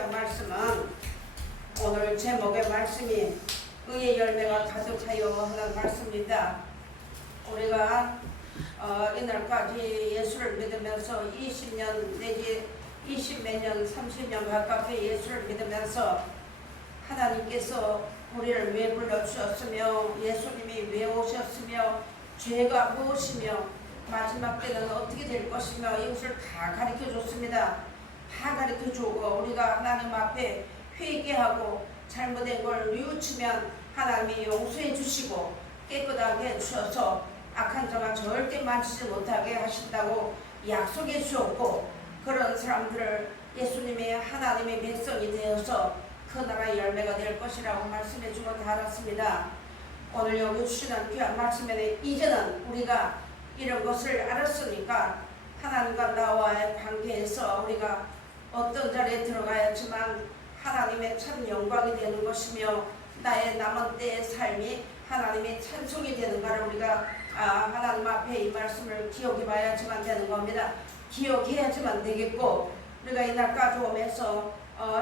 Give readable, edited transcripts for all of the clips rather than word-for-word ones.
귀한 말씀은 오늘 제목의 말씀이 의의 열매가 가득하여 하는 말씀입니다. 우리가 이날까지 예수를 믿으면서 20년 내지 20몇 년, 30년 가깝게 예수를 믿으면서 하나님께서 우리를 왜 불러주셨으며 예수님이 왜 오셨으며 죄가 무엇이며 마지막 때는 어떻게 될 것이며 이것을 다 가르쳐줬습니다. 다 가르쳐주고 우리가 하나님 앞에 회개하고 잘못된 걸 뉘우치면 하나님이 용서해 주시고 깨끗하게 해주셔서 악한 자가 절대 만지지 못하게 하신다고 약속해 주셨고, 그런 사람들을 예수님의 하나님의 백성이 되어서 그 나라의 열매가 될 것이라고 말씀해 주고 다 알았습니다. 오늘 여기 주시는 귀한 말씀에 이제는 우리가 이런 것을 알았으니까 하나님과 나와의 관계에서 우리가 어떤 자리에 들어가야지만 하나님의 참 영광이 되는 것이며 나의 남은 때의 삶이 하나님의 찬송이 되는가를 우리가 하나님 앞에 이 말씀을 기억해 봐야지만 되는 겁니다. 기억해야지만 되겠고, 우리가 이날까지 오면서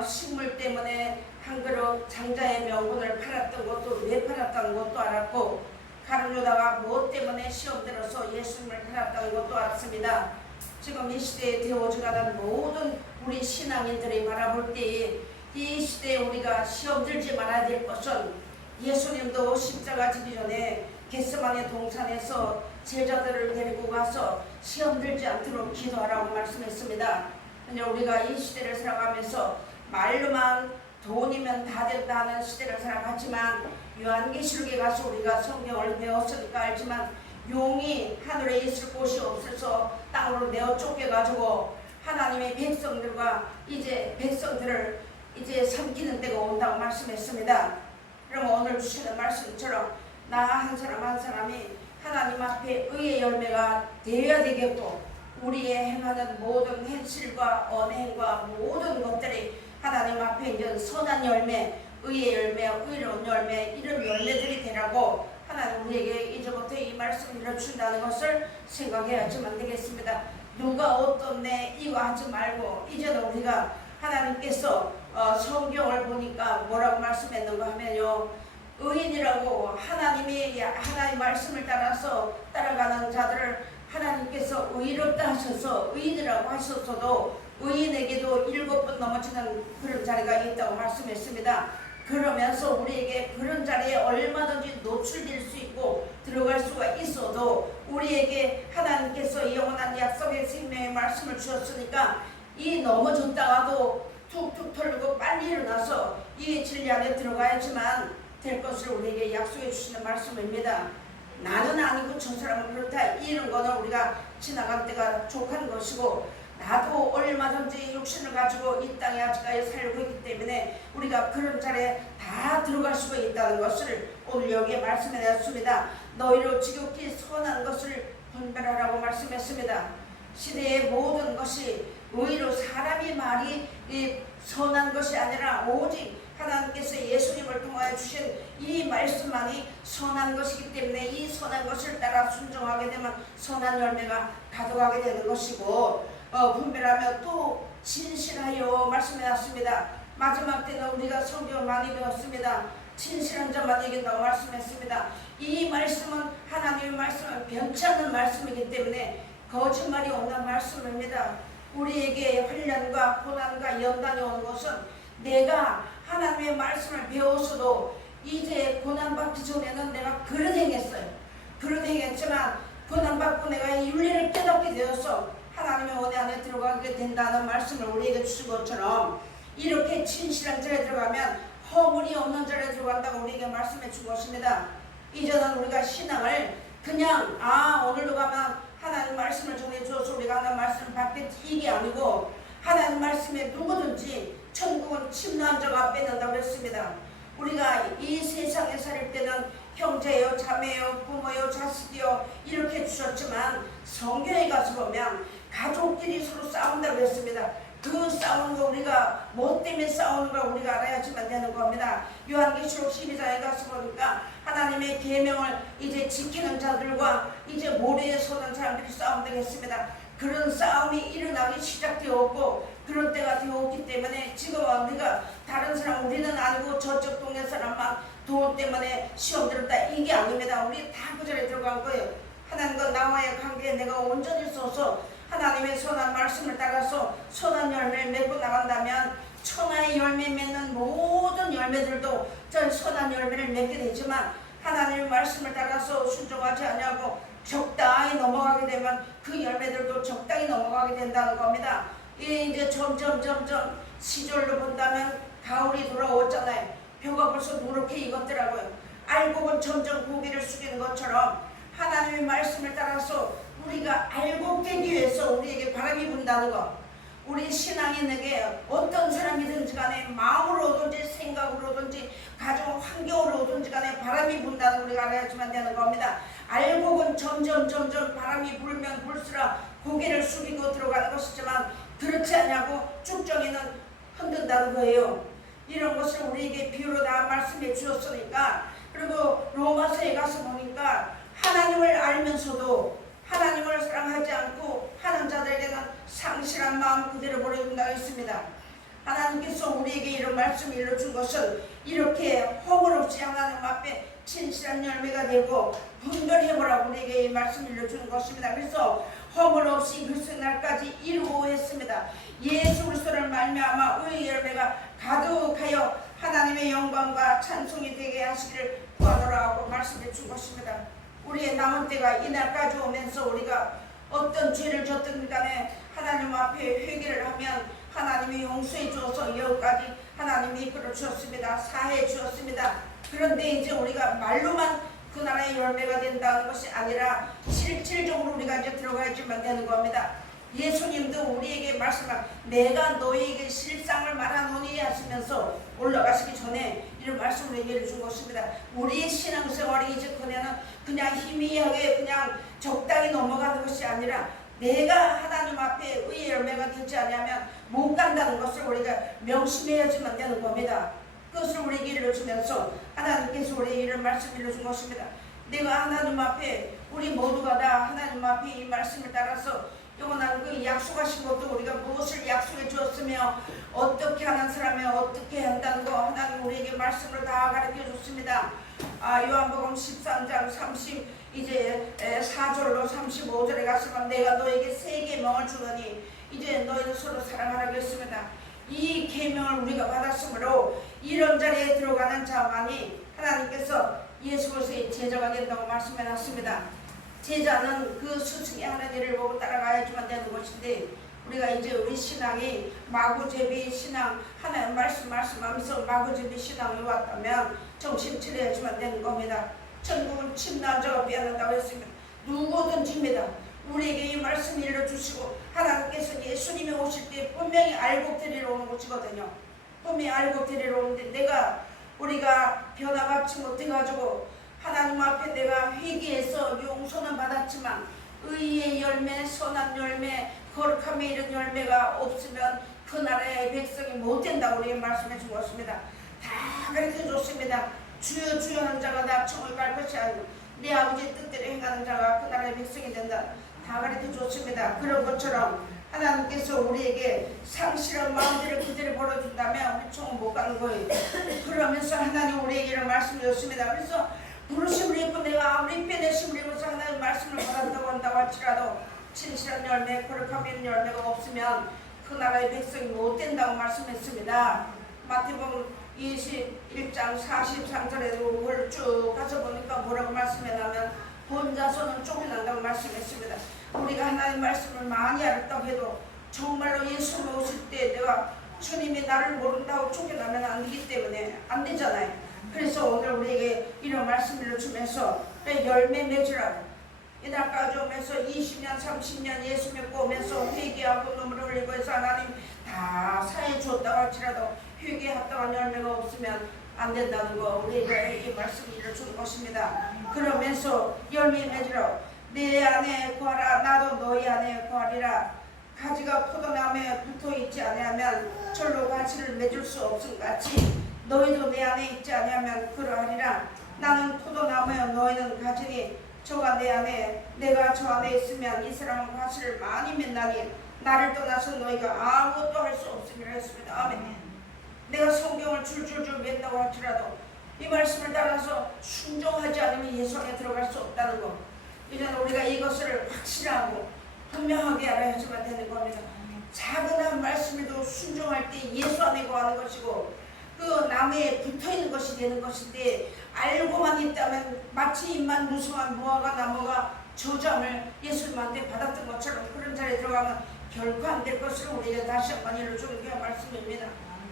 식물 때문에 한 그릇 장자의 명분을 팔았던 것도 왜 팔았다는 것도 알았고, 가룟유다가 무엇 때문에 시험 들어서 예수님을 팔았다는 것도 알았습니다. 지금 이 시대에 되어져가는 모든 우리 신앙인들이 바라볼 때에 이 시대에 우리가 시험 들지 말아야 될 것은, 예수님도 십자가 지기 전에 겟세마네 동산에서 제자들을 데리고 가서 시험 들지 않도록 기도하라고 말씀했습니다. 근데 우리가 이 시대를 살아가면서 말로만 돈이면 다 된다는 시대를 살아갔지만, 요한계시록에 가서 우리가 성경을 배웠으니까 알지만 용이 하늘에 있을 곳이 없어서 땅으로 내어 쫓겨가지고 하나님의 백성들과 이제 백성들을 이제 삼키는 때가 온다고 말씀했습니다. 그럼 오늘 주시는 말씀처럼 나 한 사람 한 사람이 하나님 앞에 의의 열매가 되어야 되겠고, 우리의 행하는 모든 행실과 언행과 모든 것들이 하나님 앞에 있는 선한 열매, 의의 열매, 의로운 열매, 이런 열매들이 되라고 하나님 우리에게 이제부터 이 말씀을 주신다는 것을 생각해야지만 되겠습니다. 누가 어떻네 이거 하지 말고, 이제는 우리가 하나님께서 성경을 보니까 뭐라고 말씀했는가 하면요, 의인이라고 하나님 말씀을 따라서 따라가는 자들을 하나님께서 의롭다 하셔서 의인이라고 하셨어도 의인에게도 7번 넘어지는 그런 자리가 있다고 말씀했습니다. 그러면서 우리에게 그런 자리에 얼마든지 노출될 수 있고 들어갈 수가 있어도 우리에게 하나님께서 영원한 약속의 생명의 말씀을 주셨으니까 이 넘어졌다가도 툭툭 털고 빨리 일어나서 이 진리 안에 들어가야지만 될 것을 우리에게 약속해 주시는 말씀입니다. 나는 아니고 저 사람은 그렇다, 이런 거는 우리가 지나간 때가 족한 것이고, 나도 얼마든지 육신을 가지고 이 땅에 아직까지 살고 있기 때문에 우리가 그런 자리에 다 들어갈 수가 있다는 것을 오늘 여기에 말씀해 놨습니다. 너희로 지극히 선한 것을 분별하라고 말씀했습니다. 시대의 모든 것이 의로 사람이 말이 선한 것이 아니라 오직 하나님께서 예수님을 통하여 주신 이 말씀만이 선한 것이기 때문에 이 선한 것을 따라 순종하게 되면 선한 열매가 가득하게 되는 것이고, 분별하며 또 진실하여 말씀해놨습니다. 마지막 때는 우리가 성경을 많이 배웠습니다. 진실한 자만 이긴다고 말씀했습니다. 이 말씀은 하나님의 말씀은 변치 않는 말씀이기 때문에 거짓말이 없는 말씀입니다. 우리에게 환난과 고난과 연단이 오는 것은 내가 하나님의 말씀을 배웠어도 이제 고난받기 전에는 내가 그릇 행했어요. 그릇 행했지만 고난받고 내가 윤리를 깨닫게 되어서 하나님의 은혜 안에 들어가게 된다는 말씀을 우리에게 주신 것처럼, 이렇게 진실한 자리에 들어가면 허물이 없는 자리에 들어간다고 우리에게 말씀해 준 것입니다. 이제는 우리가 신앙을 그냥 오늘도 가면 하나님 말씀을 전해줘서 우리가 하나님 말씀을 받겠지, 이게 아니고 하나님 말씀에 누구든지 천국은 침노한 자가 빼낸다고 했습니다. 우리가 이 세상에 살 때는 형제요, 자매요, 부모요, 자식이요 이렇게 주셨지만 성경에 가서 보면 가족끼리 서로 싸운다고 했습니다. 그 싸우는 거 우리가 뭐 때문에 싸우는 걸 우리가 알아야지만 되는 겁니다. 요한계시록 12장에 가서 보니까 하나님의 계명을 이제 지키는 자들과 이제 모래에 서는 사람들이 싸운다고 했습니다. 그런 싸움이 일어나기 시작되었고, 그런 때가 되었기 때문에 지금은 우리가 다른 사람 우리는 아니고 저쪽 동네 사람만 돈 때문에 시험 들었다 이게 아닙니다. 우리 다 그 자리에 들어간 거예요. 하나님과 나와의 관계에 내가 온전히 서서 하나님의 선한 말씀을 따라서 선한 열매를 맺고 나간다면 천하의 열매 맺는 모든 열매들도 전 선한 열매를 맺게 되지만 하나님의 말씀을 따라서 순종하지 않냐고 적당히 넘어가게 되면 그 열매들도 적당히 넘어가게 된다는 겁니다. 이제 점점 시절로 본다면 가을이 돌아왔잖아요. 벼가 벌써 누렇게 익었더라고요. 알곡은 점점 고개를 숙이는 것처럼 하나님의 말씀을 따라서 우리가 알곡 되기 위해서 우리에게 바람이 분다는 것, 우리 신앙이 내게 어떤 사람이든지 간에 마음으로 오든지 생각으로 오든지 가정 환경으로 오든지 간에 바람이 분다는 우리가 알아야지만 되는 겁니다. 알곡은 점점 바람이 불면 불수록 고개를 숙이고 들어가는 것이지만 그렇지 않냐고 쭉정이는 흔든다는 거예요. 이런 것을 우리에게 비유로 다 말씀해 주셨으니까. 그리고 로마서에 가서 보니까 하나님을 알면서도 하나님을 사랑하지 않고 하는 자들에게는 상실한 마음 그대로 버려둔다고 했습니다. 하나님께서 우리에게 이런 말씀을 일러준 것은 이렇게 허물없이 하나님 앞에 진실한 열매가 되고 분별해보라고 우리에게 이 말씀을 일러주는 것입니다. 그래서 허물없이 그리스도의 날까지 이루고 했습니다. 예수 그리스도를 말미암아 의의 열매가 가득하여 하나님의 영광과 찬송이 되게 하시기를 구하노라고 말씀해 준 것입니다. 우리의 남은 때가 이날까지 오면서 우리가 어떤 죄를 졌든 간에 하나님 앞에 회개를 하면 하나님이 용서해 주어서 여기까지 하나님이 이끌어 주었습니다. 사해 주었습니다. 그런데 이제 우리가 말로만 그 나라의 열매가 된다는 것이 아니라 실질적으로 우리가 이제 들어가야지만 되는 겁니다. 예수님도 우리에게 말씀한 내가 너희에게 실상을 말하노니 하시면서 올라가시기 전에 이런 말씀을 얘기해 준 것입니다. 우리의 신앙생활이 이제부터는 그냥 희미하게 그냥 적당히 넘어가는 것이 아니라 내가 하나님 앞에 의의 열매가 되지 않으면 못 간다는 것을 우리가 명심해야지만 되는 겁니다. 그것을 우리에게 일러주면서 하나님께서 우리에게 이런 말씀을 일러준 것입니다. 내가 하나님 앞에 우리 모두가 다 하나님 앞에 이 말씀을 따라서 영원한 그 약속하신 것도 우리가 무엇을 약속해 주었으며 어떻게 하는 사람이 어떻게 한다는 거 하나님 우리에게 말씀을 다 가르쳐 줬습니다. 요한복음 13장 4절로 35절에 가시면 내가 너에게 새 계명을 주더니 이제 너희는 서로 사랑하라고 했습니다. 이 계명을 우리가 받았으므로 이런 자리에 들어가는 자만이 하나님께서 예수 그리스도의 제자가 된다고 말씀해 놨습니다. 제자는 그 스승이 하는 일을 보고 따라가야지만 되는 것인데 우리가 이제 우리 신앙이 마구제비 신앙 하나님 말씀하면서 마구제비 신앙이 왔다면 정신 차려야지만 되는 겁니다. 천국은 침나저가 빼앗는다고 했습니다. 누구든지입니다. 우리에게 이 말씀을 일러주시고 하나님께서 예수님이 오실 때 분명히 알곡 데리러 오는 것이거든요. 분명히 알곡 데리러 오는데 우리가 변화받지 못해가지고 하나님 앞에 내가 회개해서 용서는 받았지만 의의 열매, 선한 열매, 거룩함의 이런 열매가 없으면 그 나라의 백성이 못 된다고 우리에게 말씀해 준 것입니다. 다 가르쳐 줬습니다. 주여 주여 하는 자가 다 천국에 갈 것이 아니고 내 아버지의 뜻대로 행하는 자가 그 나라의 백성이 된다. 다 가르쳐 줬습니다. 그런 것처럼 하나님께서 우리에게 상실한 마음들을 그대로 벌어준다면 우리 천국 못 가는 거예요. 그러면서 하나님 우리에게 이런 말씀을 줬습니다. 그래서 부르심을 입고 내가 아무리 빼내심을 입어서 하나님 말씀을 받았다고 한다고 할지라도 진실한 열매, 거룩함 있는 열매가 없으면 그 나라의 백성이 못 된다고 말씀했습니다. 마태복음 21장 43절에도 그걸 쭉 가서 보니까 뭐라고 말씀해놨냐면 본자손은 쫓겨난다고 말씀했습니다. 우리가 하나님 말씀을 많이 알았다고 해도 정말로 예수를 오실 때 내가 주님이 나를 모른다고 쫓겨나면 안 되기 때문에 안 되잖아요. 그래서 오늘 우리에게 이런 말씀을 주면서 열매 맺으라고 이날까지 오면서 20년 30년 예수 믿고 오면서 회개하고 눈물을 흘리고 해서 하나님 다 사해 주었다고 할지라도 회개했다고 열매가 없으면 안 된다는 거 우리에게 이 말씀을 일러주는 것입니다. 그러면서 열매 맺으라고 내 안에 구하라 나도 너희 안에 구하리라. 가지가 포도나무에 붙어있지 아니하면 절로 가지를 맺을 수 없음 같이 너희도 내 안에 있지 아니하면 그러하리라. 나는 포도나무여 너희는 가지니 저가 내 안에 내가 저 안에 있으면 이 사람은 가지를 많이 맺나니 나를 떠나서 너희가 아무것도 할 수 없음이라 했습니다. 아멘. 내가 성경을 줄줄줄 맺다고 할지라도 이 말씀을 따라서 순종하지 않으면 예수 안에 들어갈 수 없다는 것, 이제는 우리가 이것을 확실하고 분명하게 알아야지만 되는 겁니다. 작은 한 말씀에도 순종할 때 예수 안에 거하는 것이고 그 나무에 붙어있는 것이 되는 것인데, 알고만 있다면 마치 입만 무성한 무화과 나무가 저장을 예수님한테 받았던 것처럼 그런 자리에 들어가면 결코 안 될 것을 우리가 다시 한번 일러주는 게 말씀입니다.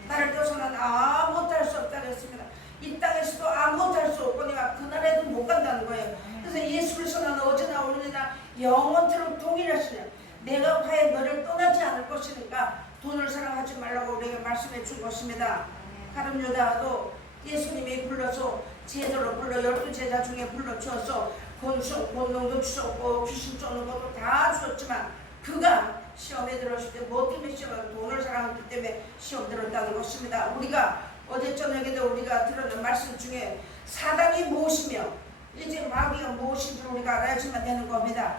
나를 떠서는 아무것도 할 수 없다고 했습니다. 이 땅에서도 아무것도 할 수 없거니와 그날에도 못 간다는 거예요. 그래서 예수 그리스도는 어제나 오늘이나 영원토록 동일하시냐, 내가 과연 너를 떠나지 않을 것이니까 돈을 사랑하지 말라고 우리에게 말씀해 준 것입니다. 가룟 유다도 예수님이 불러서 제자로 불러 12제자 중에 불러주어서 권속, 권능도 주셨고 귀신 쫓는 것도 다 주었지만 그가 시험에 들었을 때 뭐 때문에 시험을, 돈을 사랑했기 때문에 시험 들었다는 것입니다. 우리가 어제 저녁에도 우리가 들었는 말씀 중에 사단이 무엇이며 이제 마귀가 무엇인지 우리가 알아야지만 되는 겁니다.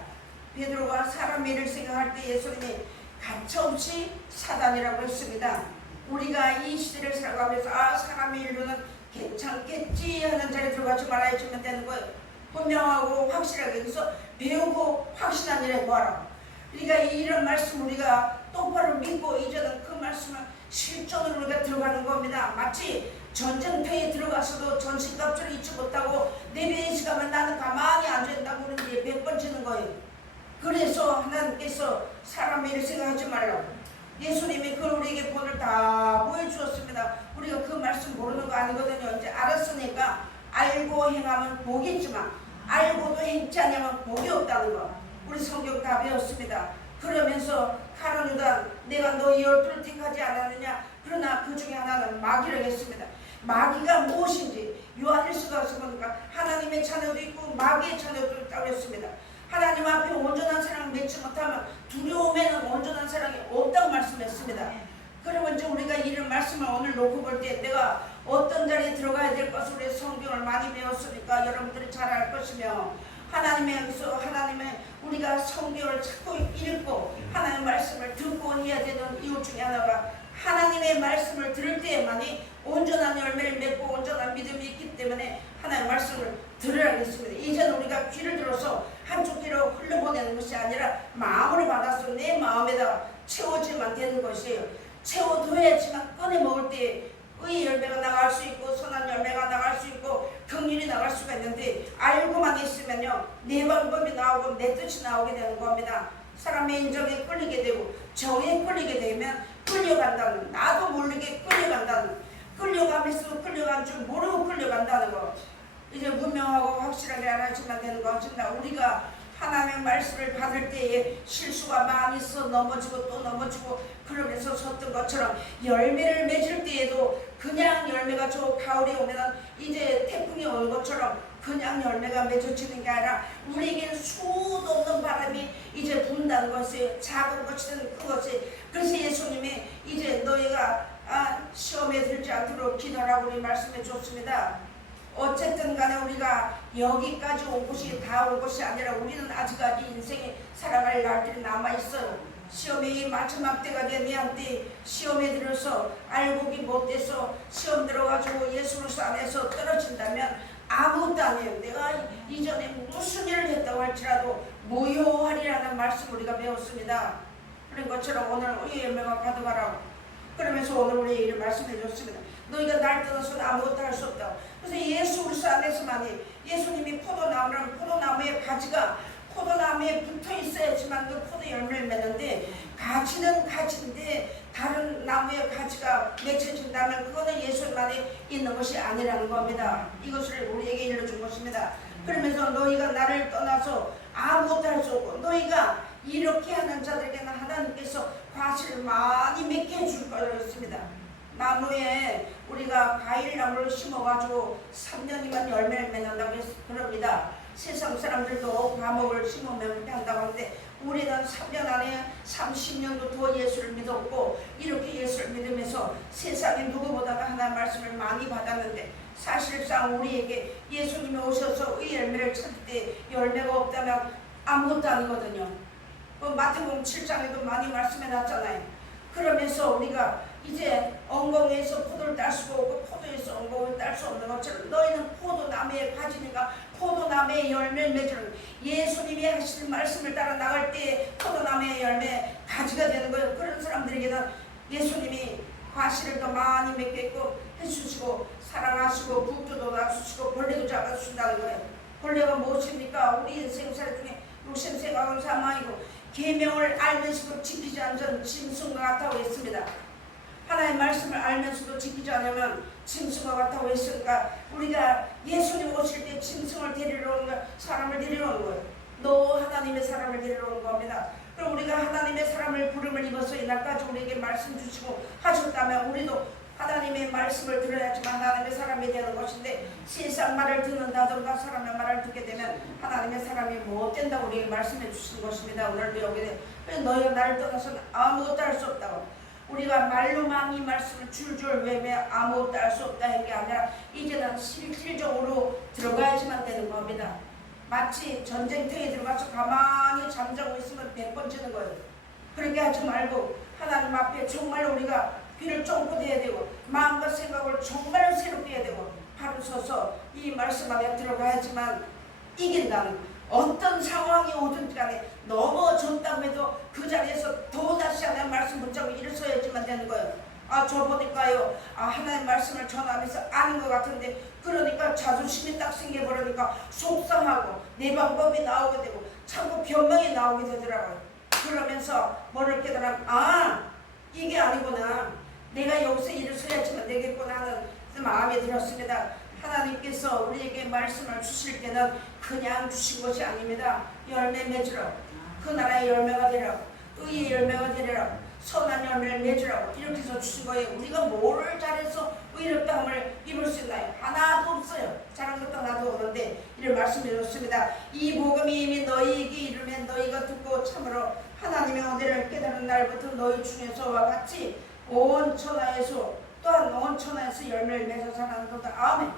베드로가 사람 일을 생각할 때 예수님이 가차없이 사단이라고 했습니다. 우리가 이 시대를 살아가면서 사람의 일로는 괜찮겠지 하는 자리에 들어가지 말아야지만 되는 거예요. 분명하고 확실하게, 그래서 배우고 확신한 일에 구하라. 우리가 이런 말씀 우리가 똑바로 믿고 이제는 그 말씀을 실전으로 우리가 들어가는 겁니다. 마치 전쟁터에 들어가서도 전신갑주를 잊지 못하고 내 배에 가면 나는 가만히 앉아있다고 그런지 100번 지는 거예요. 그래서 하나님께서 사람의 일을 생각하지 말라고 예수님이 그걸 우리에게 본을 다 보여주었습니다. 우리가 그 말씀 모르는 거 아니거든요. 이제 알았으니까 알고 행하면 복이지만 알고도 행치 않으면 복이 없다는 거 우리 성경 다 배웠습니다. 그러면서 가룟 유다, 내가 너희 12를 택하지 않았느냐, 그러나 그 중에 하나는 마귀라고 했습니다. 마귀가 무엇인지 요한일서에서 보니까 하나님의 자녀도 있고 마귀의 자녀도 있다고 했습니다. 하나님 앞에 온전한 사랑을 맺지 못하면 두려움에는 온전한 사랑이 없다고 말씀했습니다. 그러면 이제 우리가 이런 말씀을 오늘 놓고 볼 때 내가 어떤 자리에 들어가야 될 것을 우리 성경을 많이 배웠으니까 여러분들이 잘 알 것이며, 하나님의 우리가 성경을 자꾸 읽고 하나님의 말씀을 듣고 해야 되는 이유 중에 하나가 하나님의 말씀을 들을 때에만이 온전한 열매를 맺고 온전한 믿음이 있기 때문에 하나님의 말씀을 들으라겠습니다. 이제는 우리가 귀를 들어서 한쪽 귀로 흘려보내는 것이 아니라 마음으로 받아서 내 마음에다가 채워지만 되는 것이에요. 채워둬야지만 꺼내 먹을 때 의의 열매가 나갈 수 있고 선한 열매가 나갈 수 있고 경륜이 나갈 수가 있는데, 알고만 있으면요 내 방법이 나오고 내 뜻이 나오게 되는 겁니다. 사람의 인정에 끌리게 되고 정에 끌리게 되면 끌려간다는, 나도 모르게 끌려간다는, 끌려가면서 끌려간 줄 모르고 끌려간다는 거 이제 분명하고 확실하게 알아야지만 되는 것입니다. 우리가 하나님의 말씀을 받을 때에 실수가 많이 있어 넘어지고 또 넘어지고 그러면서 섰던 것처럼 열매를 맺을 때에도 그냥 열매가 저 가을이 오면 이제 태풍이 오는 것처럼 그냥 열매가 맺어지는 게 아니라 우리에게는 수도 없는 바람이 이제 분다는 것이, 작은 것이든 큰 것이. 그래서 예수님이 이제 너희가 시험에 들지 않도록 기도하라고 우리 말씀해 줬습니다. 어쨌든 간에 우리가 여기까지 온 것이 다 온 것이 아니라 우리는 아직까지 인생에 살아갈 날들이 남아있어요. 시험이 마지막 때가 되면 시험에 들어서 알고기 못돼서 시험 들어가지고 예수 그리스도 안에서 떨어진다면 아무것도 아니에요. 내가 이전에 무슨 일을 했다고 할지라도 무효하리라는 말씀 우리가 배웠습니다. 그런 것처럼 오늘 의의 열매가 가득하라고, 그러면서 오늘 우리 이를 말씀해 줬습니다. 너희가 날 떠나서는 아무것도 할 수 없다고. 그래서 예수 그리스도 안에서만이, 예수님이 포도나무라면 포도나무의 가지가 포도나무에 붙어 있어야지만 그 포도 열매를 맺는데, 가지는 가지인데 다른 나무의 가지가 맺혀진다면 그거는 예수님 안에 있는 것이 아니라는 겁니다. 이것을 우리에게 일러준 것입니다. 그러면서 너희가 나를 떠나서 아무것도 할 수 없고, 너희가 이렇게 하는 자들에게는 하나님께서 과실을 많이 맺게 해줄 거라고 했습니다. 나무에 우리가 과일나무를 심어가지고 3년이면 열매를 맺는다고 그럽니다. 세상 사람들도 과목을 심으면 그렇게 한다고 하는데 우리는 3년 안에 30년도 더 예수를 믿었고 이렇게 예수를 믿으면서 세상에 누구보다도 하나님의 말씀을 많이 받았는데, 사실상 우리에게 예수님이 오셔서 의 열매를 찾을 때 열매가 없다면 아무것도 아니거든요. 마태복음 7장에도 많이 말씀해 놨잖아요. 그러면서 우리가 이제 엉겅에서 포도를 딸 수가 없고 포도에서 엉겅을 딸 수 없는 것처럼 너희는 포도나무에 가지니까 포도나무의 열매를 맺으는, 예수님이 하시는 말씀을 따라 나갈 때 포도나무의 열매 가지가 되는 거예요. 그런 사람들에게는 예수님이 과실을 더 많이 맺게끔 해주시고 사랑하시고 북두도 놔주시고 벌레도 잡아주신다는 거예요. 벌레가 무엇입니까? 우리 인생살 중에 욕심생각은 사망이고 계명을 알면서도 지키지 않는 짐승과 같다고 했습니다. 하나님의 말씀을 알면서도 지키지 않으면 짐승과 같다고 했으니까 우리가 예수님 오실 때 짐승을 데리러 오는 거예요. 사람을 데리러 오는 거예요. 너 하나님의 사람을 데리러 오는 겁니다. 그럼 우리가 하나님의 사람을 부름을 입어서 이날까지 우리에게 말씀 주시고 하셨다면 우리도 하나님의 말씀을 들어야지만 하나님의 사람이 되는 것인데, 세상 말을 듣는다든가 사람의 말을 듣게 되면 하나님의 사람이 못 된다고 우리에게 말씀해 주신 것입니다. 오늘도 여기에 너희가 나를 떠나서는 아무것도 할 수 없다고, 우리가 말로만 이 말씀을 줄줄 외며 아무것도 할 수 없다 한 게 아니라 이제는 실질적으로 들어가야지만 되는 겁니다. 마치 전쟁터에 들어가서 가만히 잠자고 있으면 100번 지는 거예요. 그렇게 하지 말고 하나님 앞에 정말 우리가 귀를 쫑긋 해야 되고 마음과 생각을 정말 새롭게 해야 되고 바로 서서 이 말씀 안에 들어가야지만 이긴다는, 어떤 상황이 오든지 간에 넘어졌다고 해도 그 자리에서 또다시 하나님 말씀 붙잡고 일어서야지만 되는 거예요. 저 보니까요, 하나님 말씀을 전하면서 아는 것 같은데 그러니까 자존심이 딱 생겨버리니까 속상하고 내 방법이 나오게 되고 자꾸 변명이 나오게 되더라고요. 그러면서 뭐를 깨달으면 이게 아니구나, 내가 여기서 일어서야지만 되겠구나 하는 마음이 들었습니다. 하나님께서 우리에게 말씀을 주실 때는 그냥 주신 것이 아닙니다. 열매 맺으라, 그 나라의 열매가 되라, 의의 열매가 되리라, 선한 열매를 맺으라고 이렇게 해서 주신 거예요. 우리가 뭐를 잘해서 의롭다함을 입을 수 있나요? 하나도 없어요. 잘한 것도 하나도 없는데 이를 말씀해 줬습니다. 이 복음이 이미 너희에게 이르면 너희가 듣고 참으로 하나님의 은혜를 깨달은 날부터 너희 중에서와 같이 온 천하에서, 또한 온 천하에서 열매를 맺어 살아난다. 아멘.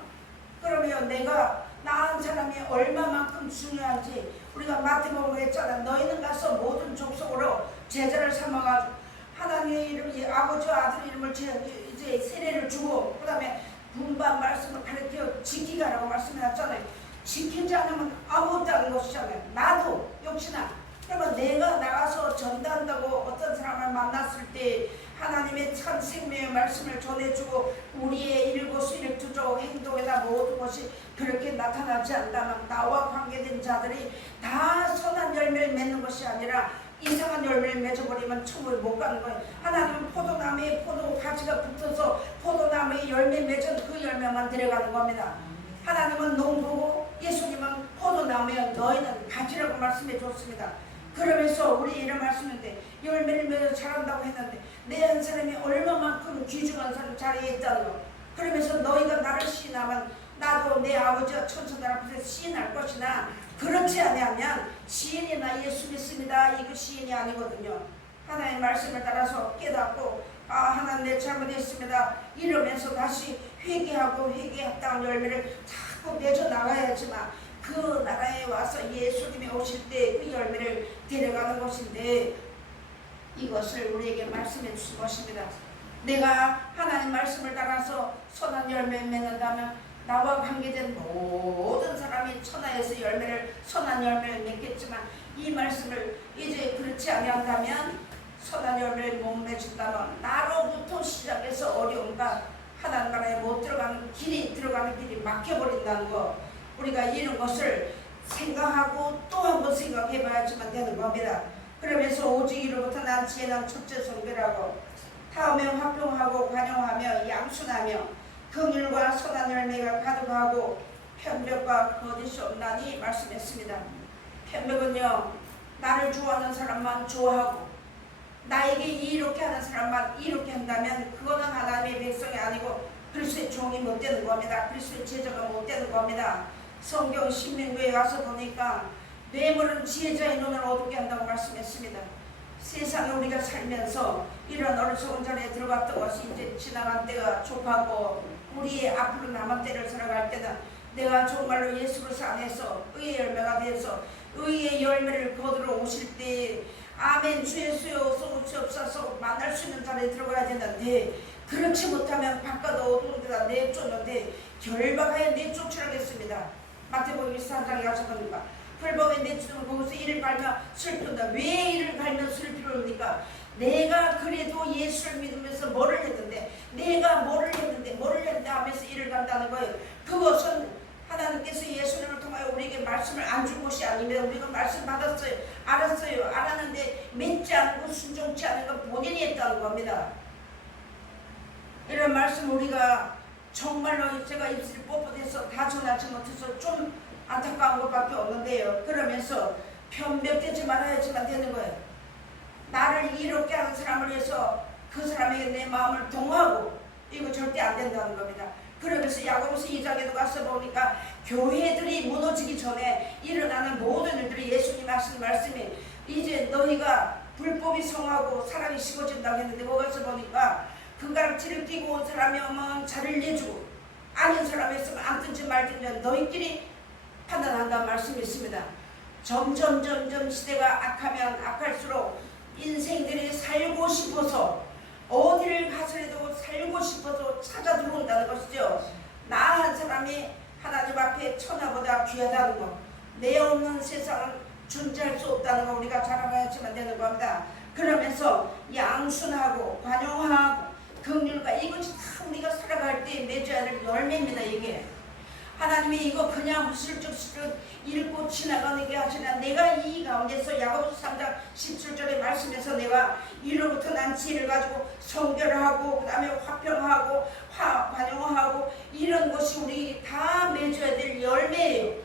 그러면 내가 낳은 사람이 얼마만큼 중요한지 우리가 마태복음에 했잖아. 너희는 가서 모든 족속으로 제자를 삼아가지고 하나님의 이름, 아버지와 아들 이름을 이제 세례를 주고 그 다음에 분반 말씀을 가르쳐 지키라고 말씀해놨잖아요. 지키지 않으면 아무것도 아닌 것이잖아요. 나도 역시나. 그러면 내가 나가서 전도한다고 어떤 사람을 만났을 때 하나님의 참 생명의 말씀을 전해주고 우리의 일거수일투족 행동이나 모든 것이 그렇게 나타나지 않다면 나와 관계된 자들이 다 선한 열매를 맺는 것이 아니라 이상한 열매를 맺어버리면 천국을 못 가는 거예요. 하나님은 포도나무에 포도 가지가 붙어서 포도나무에 열매 맺은 그 열매만 데려가는 겁니다. 하나님은 농부고 예수님은 포도나무에 너희는 가지라고 말씀해 줬습니다. 그러면서 우리 이런 말씀인데 열매를 맺어 자란다고 했는데 내 한 사람이 얼마만큼 귀중한 사람 자리에 있다는 거. 그러면서 너희가 나를 시인하면 나도 내 아버지와 천천들 앞에서 시인할 것이나 그렇지 아니하면 시인이나 예수 믿습니다 이거 시인이 아니거든요. 하나님의 말씀을 따라서 깨닫고 하나님 내 잘못했습니다 이러면서 다시 회개하고 회개에 합당한 열매를 자꾸 맺어 나가야지만 그 나라에 와서 예수님이 오실 때 그 열매를 데려가는 것인데, 이것을 우리에게 말씀해 주신 것입니다. 내가 하나님 말씀을 따라서 선한 열매를 맺는다면 나와 관계된 모든 사람이 천하에서 선한 열매를 맺겠지만 이 말씀을 이제 그렇지 아니한다면 선한 열매를 못 맺는다면 나로부터 시작해서 어려움과 하나님 나라에 못 들어가는 길이 막혀버린다는 것, 우리가 이런 것을 생각하고 또 한 번 생각해 봐야지만 되는 겁니다. 그러면서 오직 이로부터 난 지혜는 첫째 성별하고 다음에 화평하고 관용하며 양순하며 긍휼과 선한 열매가 가득하고 편벽과 거짓이 없나니 말씀했습니다. 편벽은요, 나를 좋아하는 사람만 좋아하고 나에게 이렇게 하는 사람만 이렇게 한다면 그거는 하나님의 백성이 아니고 그리스도의 종이 못 되는 겁니다. 그리스도의 제자가 못 되는 겁니다. 성경 신명기에 가서 보니까 뇌물은 지혜자의 눈을 어둡게 한다고 말씀했습니다. 세상에 우리가 살면서 이런 어리석은 자리에 들어갔던 것이 이제 지나간 때가 좁하고 우리의 앞으로 남은 때를 살아갈 때는 내가 정말로 예수 그리스도 안에서 의의 열매가 돼서 의의 열매를 거두러 오실 때 아멘. 주 예수여 쏘시옵소서. 만날 수 있는 자리에 들어가야 되는데 그렇지 못하면 바꿔도 어두운 데다 내쫓는데 결박하여 내쫓으라겠습니다. 마태복음 24장에 가서 보니까 결박에 내쫓으면 거기서 이를 갈며 슬픈다. 왜 이를 갈며 슬피를 합니까? 내가 그래도 예수를 믿으면서 뭐를 했는데 내가 뭐를 했는데 하면서 이를 간다는 거예요. 그것은 하나님께서 예수님을 통하여 우리에게 말씀을 안 준 것이 아닙니다. 우리가 말씀 받았어요. 알았어요. 알았는데 믿지 않고 순종치 않은 건 본인이 했다는 겁니다. 이런 말씀 우리가 정말로 제가 입술이 뻣뻣해서 다 전하지 못해서 좀 안타까운 것밖에 없는데요. 그러면서 편벽되지 말아야지만 되는 거예요. 나를 이롭게 하는 사람을 위해서 그 사람에게 내 마음을 동하고 이거 절대 안 된다는 겁니다. 그러면서 야고보서 2장에도 가서 보니까 교회들이 무너지기 전에 일어나는 모든 일들이 예수님 하신 말씀이 이제 너희가 불법이 성하고 사랑이 식어진다고 했는데 거기 가서 보니까 금가락지를 끼고 온 사람이 오면 자를 내주고 아닌 사람이 있으면 앉든지 말든지 너희끼리 판단한다는 말씀이 있습니다. 점점 시대가 악하면 악할수록 인생들이 살고 싶어서 어디를 가서라도 살고 싶어서 찾아 들어온다는 것이죠. 나 한 사람이 하나님 앞에 천하보다 귀하다는 것, 내 없는 세상은 존재할 수 없다는 거 우리가 자랑해야지만 되는 겁니다. 그러면서 양순하고 관용하고 긍휼과 이것이 다 우리가 살아갈 때 맺어야 될 열매입니다. 이게 하나님이 이거 그냥 슬쩍 읽고 지나가는 게 아니라 내가 이 가운데서 야고보서 3장 17절의 말씀에서 내가 이로부터 난 지혜를 가지고 성결을 하고 그 다음에 화평하고 관용하고 이런 것이 우리 다 맺어야 될 열매예요.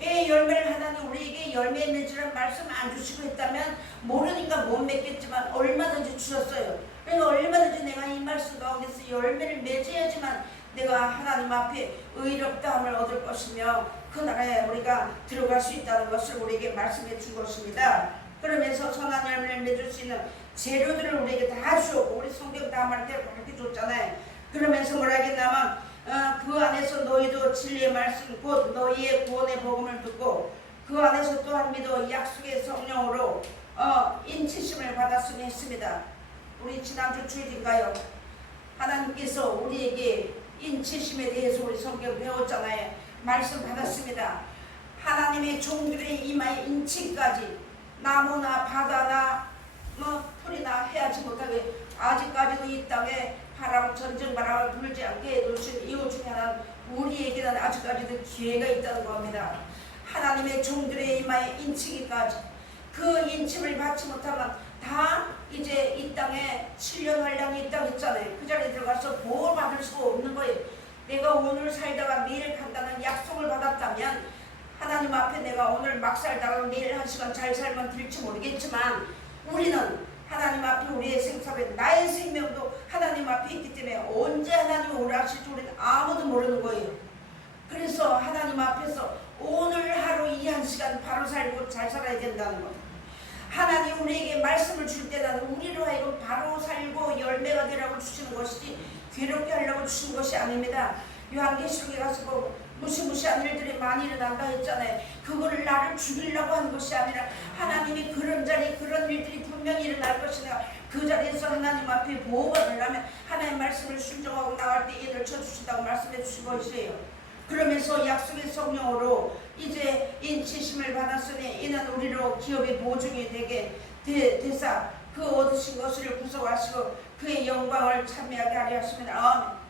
이 열매를 하나님 우리에게 열매 맺으라는 말씀 안 주시고 했다면 모르니까 못 맺겠지만 얼마든지 주셨어요. 그러니까 얼마든지 내가 이 말씀 가운데서 열매를 맺어야지만 내가 하나님 앞에 의롭다함을 얻을 것이며 그 나라에 우리가 들어갈 수 있다는 것을 우리에게 말씀해 준 것입니다. 그러면서 선한 열매를 맺을 수 있는 재료들을 우리에게 다 주었고 우리 성경 다 말할 때 그렇게 줬잖아요. 그러면서 뭐라 하겠냐면 그 안에서 너희도 진리의 말씀 곧 너희의 구원의 복음을 듣고 그 안에서 또한 믿어 약속의 성령으로 인치심을 받았으니 했습니다. 우리 지난주 주일인가요? 하나님께서 우리에게 인치심에 대해서 우리 성경 배웠잖아요. 말씀 받았습니다. 하나님의 종들의 이마에 인치까지 나무나 바다나 풀이나 해하지 못하게 아직까지도 이 땅에 바람 전쟁 바람을 불지 않게 해두신 이유 중에 하나는 우리에게는 아직까지도 기회가 있다는 겁니다. 하나님의 종들의 이마에 인치기까지 그 인침을 받지 못하면 다 이제 이 땅에 7년 환란이 있다고 했잖아요. 그 자리에 들어가서 보호 받을 수가 없는 거예요. 내가 오늘 살다가 내일 간다는 약속을 받았다면 하나님 앞에 내가 오늘 막 살다가 내일 한 시간 잘 살면 될지 모르겠지만 우리는 하나님 앞에 우리의 생사에 나의 생명도 하나님 앞에 있기 때문에 언제 하나님이 오라 하실지 우리는 아무도 모르는 거예요. 그래서 하나님 앞에서 오늘 하루 이 한 시간 바로 살고 잘 살아야 된다는 것. 하나님 우리에게 말씀을 줄 때는 우리로 하여금 바로 살고 열매가 되라고 주시는 것이지 괴롭게 하려고 주신 것이 아닙니다. 요한계시록에 가서 보고 무시무시한 일들이 많이 일어난다 했잖아요. 그거를 나를 죽이려고 하는 것이 아니라 하나님이 그런 자리 그런 일들이 분명히 일어날 것이다. 그 자리에서 하나님 앞에 보호받으려면 하나님의 말씀을 순종하고 나갈 때 이를 쳐주신다고 말씀해 주신 것이에요. 그러면서 약속의 성령으로 이제 인치심을 받았으니 이는 우리로 기업의 보증이 되게 되사 그 얻으신 것을 구속하시고 그의 영광을 찬미하게 하려 하십니다. 아멘.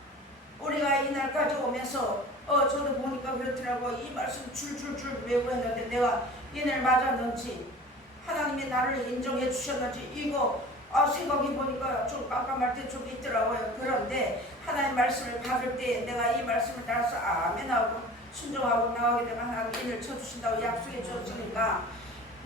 우리가 이날까지 오면서 저도 보니까 그렇더라고. 이 말씀 줄줄줄 외우고 했는데 내가 이날 맞았는지 하나님이 나를 인정해 주셨는지 이거 생각해 보니까 좀 깜깜할 때 좀 있더라고요. 그런데 하나님 말씀을 받을 때 내가 이 말씀을 따라서 아멘하고 순종하고 나오게 되면 하나님 인을 쳐주신다고 약속해 주셨으니까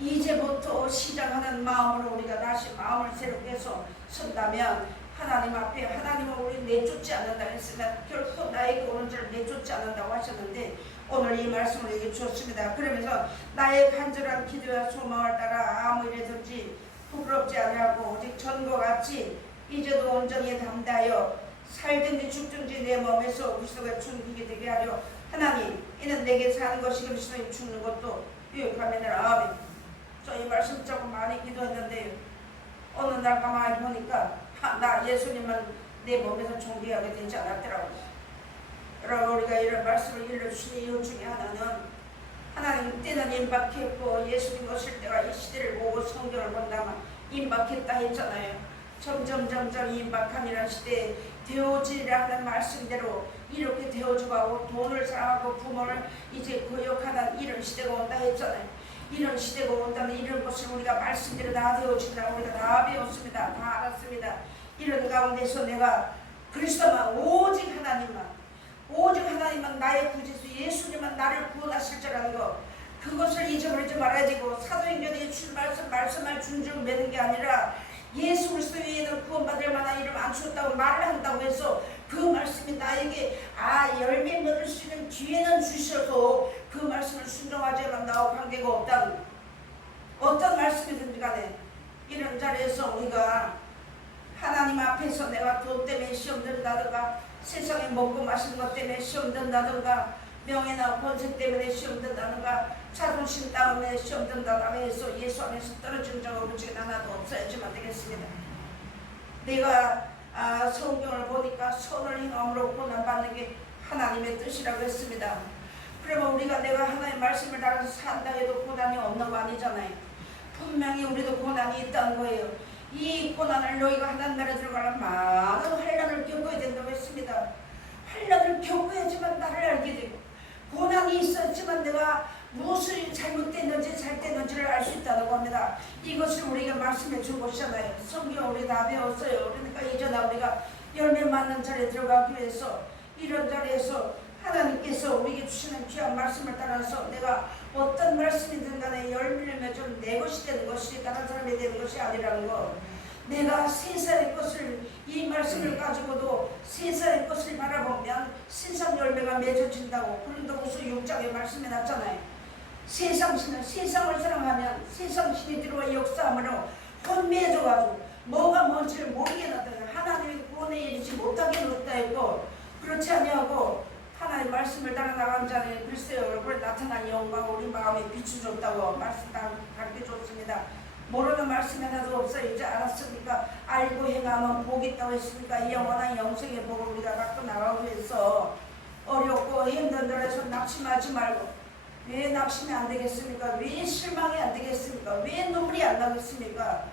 이제부터 시작하는 마음으로 우리가 다시 마음을 새롭게 해서 선다면 하나님 앞에 하나님은 우리 내쫓지 않는다 했으면 결코 나에게 오는 자를 내쫓지 않는다고 하셨는데 오늘 이 말씀을 얘기해 주셨습니다. 그러면서 나의 간절한 기도와 소망을 따라 아무 일에든지 부끄럽지 아니하고 오직 전과 같이 이제도 온전히 담대하여 살든지 죽든지 내 몸에서 그리스도가 충기게 되게 하려 하나님 이는 내게 사는 것이 그리스도인 죽는 것도 유익함이니라. 아멘. 저 이 말씀 조금 많이 기도했는데 어느 날 가만히 보니까 나 예수님은 내 몸에서 존귀하게 되지 않았더라고요. 여러분, 우리가 이런 말씀을 일러주신 이유 중에 하나는 하나님 때는 임박했고 예수님 오실 때가 이 시대를 보고 성경을 본다면 임박했다 했잖아요. 점점 임박함이라는 시대에 되어지라는 말씀대로 이렇게 되어져가고 돈을 사랑하고 부모를 이제 거역하는 이런 시대가 온다 했잖아요. 이런 시대가 온다면 이런 것을 우리가 말씀대로 다 되어진다고 우리가 다 배웠습니다. 다 알았습니다. 이런 가운데서 내가 그리스도만 오직 하나님만 나의 구주주 예수님만 나를 구원하실 줄라는 거, 그것을 잊어버리지 말아야 되고, 사도행전에 주신 말씀을 준줄 매는 게 아니라 예수 그리스도 외에는 구원받을 만한 이름 안 주었다고 말을 한다고 해서 그 말씀이 나에게 열매 맺을 수 있는 기회는 주셔도 그 말씀을 순종하지만 나와 관계가 없다는, 어떤 말씀이든지 간에 이런 자리에서 우리가 하나님 앞에서 내가 돈 때문에 시험 든다든가, 세상에 먹고 마시는 것 때문에 시험 든다든가, 명예나 권세 때문에 시험 든다든가, 자존심 때문에 시험 든다든가 해서 예수 안에서 떨어진 적 오직 하나도 없어야지만 되겠습니다. 내가 성경을 보니까 선을 행함으로 고난받는 게 하나님의 뜻이라고 했습니다. 그러면 우리가 내가 하나님의 말씀을 따라서 산다 해도 고난이 없는 거 아니잖아요. 분명히 우리도 고난이 있다는 거예요. 이 고난을 너희가 하나님 나라에 들어가려면 많은 환난을 겪어야 된다고 했습니다. 환난을 겪어야지만 나를 알게 되고, 고난이 있었지만 내가 무엇이 잘못됐는지 잘됐는지를 알 수 있다고 합니다. 이것을 우리가 말씀해 준 것이잖아요. 성경 우리 다 배웠어요. 그러니까 이전에 우리가 열매 맞는 자리에 들어가기 위해서 이런 자리에서 하나님께서 우리에게 주시는 귀한 말씀을 따라서 내가 어떤 말씀이든 간에 열매를 맺어 내 것이 되는 것이 다른 사람이 되는 것이 아니라는 것, 내가 세상의 것을, 이 말씀을 가지고도 세상의 것을 바라보면 세상 열매가 맺어진다고 고린도후서 6장에 말씀해 놨잖아요. 세상신은 세상을 사랑하면 세상신이 들어와 역사함으로 혼미해져가지고 뭐가 뭔지를 모르게 놨다. 하나님의 구원에 이르지 못하게 놓다 했고, 그렇지 아니하고 하나님의 말씀을 따라 나간 자는 글쎄요 얼굴에 나타난 영광 우리 마음에 비추줬다고 말씀 가르쳐줬습니다. 모르는 말씀 하나도 없어요. 이제 알았으니까 알고 행하면 복이 있다고 했으니까 이 영원한 영생의 복을 우리가 갖고 나가기 위해서 어렵고 힘든 데에서 낙심하지 말고, 왜 낙심이 안 되겠습니까? 왜 실망이 안 되겠습니까? 왜 눈물이 안 나겠습니까?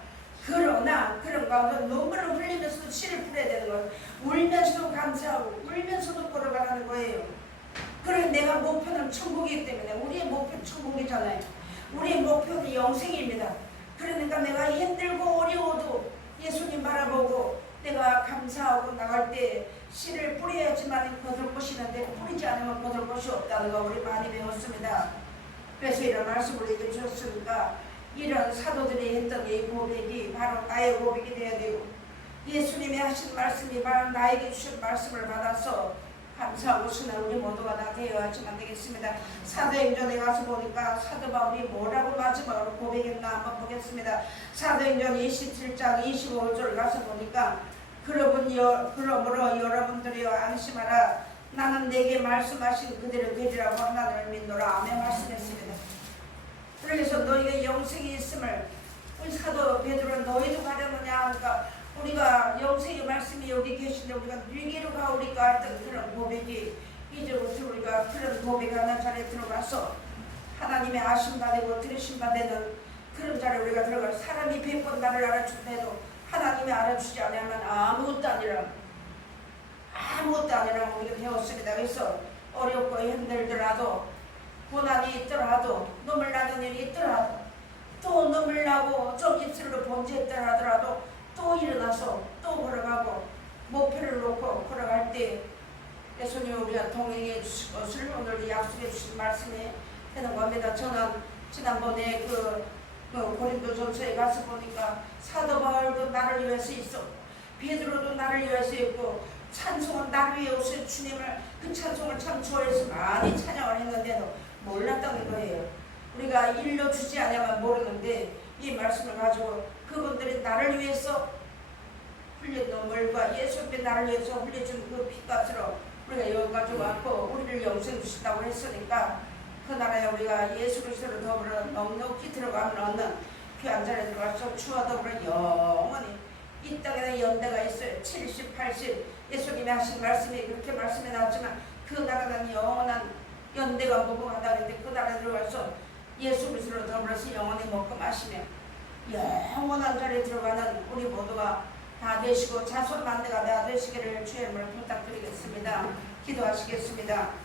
그러나 그런 가운데 눈물을 흘리면서도 씨를 뿌려야 되는 거예요. 울면서도 감사하고 울면서도 걸어가라는 거예요. 그래 내가 목표는 천국이기 때문에, 우리의 목표는 천국이잖아요. 우리의 목표는 영생입니다. 그러니까 내가 힘들고 어려워도 예수님 바라보고 내가 감사하고 나갈 때 씨를 뿌려야지만 거둘 것이 있는데 뿌리지 않으면 거둘 것이 없다는 거 우리 많이 배웠습니다. 그래서 이런 말씀을 얘기해 주셨으니까 이런 사도들이 했던 이 고백이 바로 나의 고백이 되어야 되고, 예수님이 하신 말씀이 바로 나에게 주신 말씀을 받아서 감사하고 순한 우리 모두가 다 되어야지만 되겠습니다. 사도행전에 가서 보니까 사도 바울이 뭐라고 마지막으로 고백했나 한번 보겠습니다. 사도행전 27장 25절 가서 보니까 그러므로 여러분들이여 안심하라. 나는 내게 말씀하신 그대로 되리라고 하나님을 믿노라. 아멘 말씀했습니다. 그래서 너희가 영생이 있음을, 우리 사도 베드로는 너희도 가려느냐 하니까 우리가 영생의 말씀이 여기 계신데 우리가 위기로 가오리까 했던 그런 고백이, 이제부터 우리가 그런 고백하는 자리에 들어가서 하나님의 아심받고 들으심받는 그런 자리에 우리가 들어가, 사람이 100번 나를 알아준다 해도 하나님이 알아주지 않으면 아무것도 아니라 우리가 배웠습니다. 그래서 어렵고 힘들더라도 고난이 있더라도 눈물 나는 일이 있더라도 또 눈물 나고 좀 입술로 번제했다 하더라도 또 일어나서 또 걸어가고 목표를 놓고 걸어갈 때 예수님 우리가 동행해 주실 것을 오늘 약속해 주신 말씀이 되는 겁니다. 저는 지난번에 고린도전서에 가서 보니까 사도 바울도 나를 위해서 있었고 베드로도 나를 위해서 있고 찬송은 나를 위해서 주님을 그 찬송을 참 좋아해서 많이 찬양을 했는데도 몰랐다는 거예요. 우리가 일러주지 않으면 모르는데 이 말씀을 가지고 그분들이 나를 위해서 흘린 눈물과 예수님이 나를 위해서 흘려준 그 피값으로 우리가 여기까지 왔고 우리를 영생 주신다고 했으니까 그 나라에 우리가 예수 그리스도로 더불어 넉넉히 들어가면 얻는 귀한 자리에 들어가서 주와 더불어 영원히 이 땅에 연대가 있어요. 70, 80 예수님이 하신 말씀이 그렇게 말씀이 나왔지만 그 나라는 영원한 연대가 무궁하다는데 그 나라에 들어가서 예수 그리스도로 더불어서 영원히 먹고 마시며 영원한 자리에 들어가는 우리 모두가 다 되시고 자손 만대가 다 되시기를 주의 이름으로 부탁드리겠습니다. 기도하시겠습니다.